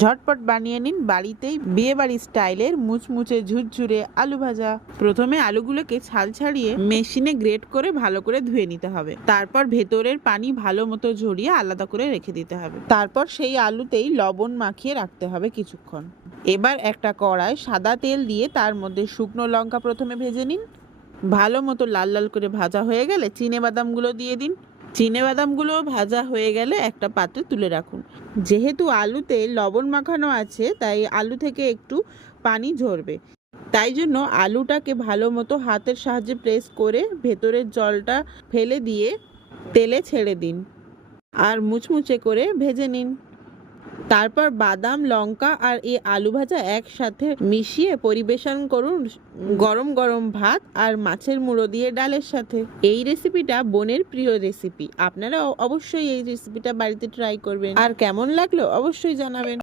ঝটপট বানিয়ে নিন বাড়িতেই বিয়েবাড়ি স্টাইলের মুচমুচে ঝুরঝুরে আলু ভাজা। প্রথমে আলুগুলোকে ছাল ছাড়িয়ে মেশিনে গ্রেট করে ভালো করে ধুয়ে নিতে হবে। তারপর ভেতরের পানি ভালো মতো ঝরিয়ে আলাদা করে রেখে দিতে হবে। তারপর সেই আলুতেই লবণ মাখিয়ে রাখতে হবে কিছুক্ষণ। এবার একটা কড়ায় সাদা তেল দিয়ে তার মধ্যে শুকনো লঙ্কা প্রথমে ভেজে নিন। ভালো মতো লাল লাল করে ভাজা হয়ে গেলে চিনেবাদামগুলো দিয়ে দিন। চিনেবাদামগুলো ভাজা হয়ে গেলে একটা পাত্রে তুলে রাখুন। যেহেতু আলুতে লবণ মাখানো আছে তাই আলু থেকে একটু পানি ঝরবে, তাই জন্য আলুটাকে ভালো মতো হাতের সাহায্যে প্রেস করে ভেতরের জলটা ফেলে দিয়ে তেলে ছেড়ে দিন আর মুচমুচে করে ভেজে নিন। তারপর বাদাম, লঙ্কা আর এই আলু ভাজা একসাথে মিশিয়ে পরিবেশন করুন গরম গরম ভাত আর মাছের মুড়ো দিয়ে ডালের সাথে। এই রেসিপিটা বোনের প্রিয় রেসিপি। আপনারা অবশ্যই এই রেসিপিটা বাড়িতে ট্রাই করবেন আর কেমন লাগলো অবশ্যই জানাবেন।